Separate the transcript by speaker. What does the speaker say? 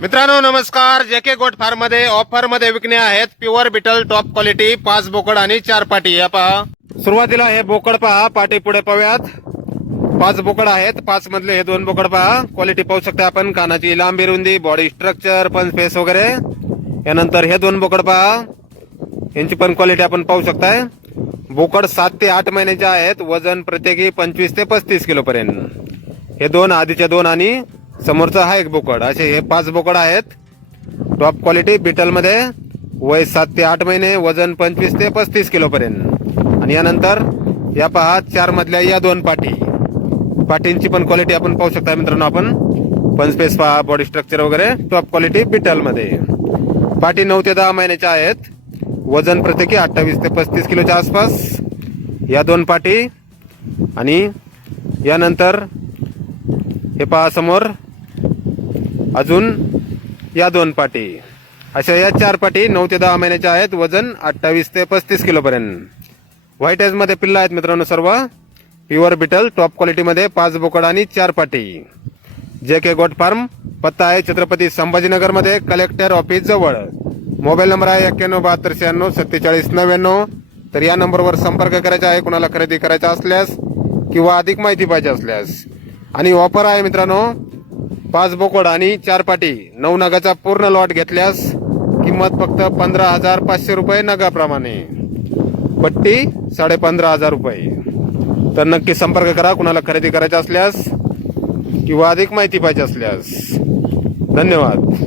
Speaker 1: मित्रांनो नमस्कार. जे के गोट फार्ममध्ये ऑफरमध्ये विकणे आहेत प्युअर बिटल टॉप क्वालिटी पाच बोकड आणि चार पाटी. या पहा. सुरुवातीला हे बोकड पहा पाटी पुढे पाहूयात. पाच बोकड आहेत पाच मधले हे दोन बोकड पहा. क्वालिटी पाहू शकता आपण. कानाची लांबी रुंदी बॉडी स्ट्रक्चर पण फेस वगैरे. यानंतर हे दोन बोकड पहा. यांची पण क्वालिटी आपण पाहू शकताय. बोकड सात ते आठ महिन्याचे आहेत. वजन प्रत्येकी पंचवीस ते पस्तीस किलो पर्यंत हे दोन आधीचे दोन आणि समोरचा हा एक बोकड असे हे पाच बोकड आहेत. टॉप क्वालिटी बिटलमध्ये वय सात ते आठ महिने वजन पंचवीस ते पस्तीस किलोपर्यंत आणि यानंतर या पहा चार मधल्या या दोन पाटी. पाटींची पण क्वालिटी आपण पाहू शकता मित्रांनो आपण. पण स्पेस पहा बॉडी स्ट्रक्चर वगैरे. टॉप क्वालिटी बिटलमध्ये पाटी नऊ ते दहा महिन्याच्या आहेत. वजन प्रत्येकी अठ्ठावीस ते पस्तीस किलोच्या आसपास. या दोन पाटी. आणि यानंतर हे पहा समोर. अजून या दोन पाटी. अशा या चार पाटी नऊ ते दहा महिन्याच्या आहेत. वजन अठ्ठावीस ते पस्तीस किलोपर्यंत. व्हाईटमध्ये पिल्ला आहेत मित्रांनो सर्व. प्युअर बिटल टॉप क्वालिटीमध्ये पाच बोकड आणि चार पाटी. जे के गोट फार्म पत्ता आहे छत्रपती संभाजीनगरमध्ये कलेक्टर ऑफिस जवळ. मोबाईल नंबर आहे एक्क्याण्णव बहात्तर शहाण्णव सत्तेचाळीस नव्याण्णव. तर या नंबरवर संपर्क करायचा आहे. कुणाला खरेदी करायचा असल्यास किंवा अधिक माहिती पाहिजे असल्यास. आणि ऑफर आहे मित्रांनो पाच बोकड आणि चार पाटी. नऊ नगाचा पूर्ण लॉट घेतल्यास किंमत फक्त पंधरा हजार पाचशे रुपये नगाप्रमाणे. पट्टी साडे पंधरा हजार रुपये. तर नक्की संपर्क करा कुणाला खरेदी करायचा असल्यास किंवा अधिक माहिती पाहिजे असल्यास. धन्यवाद.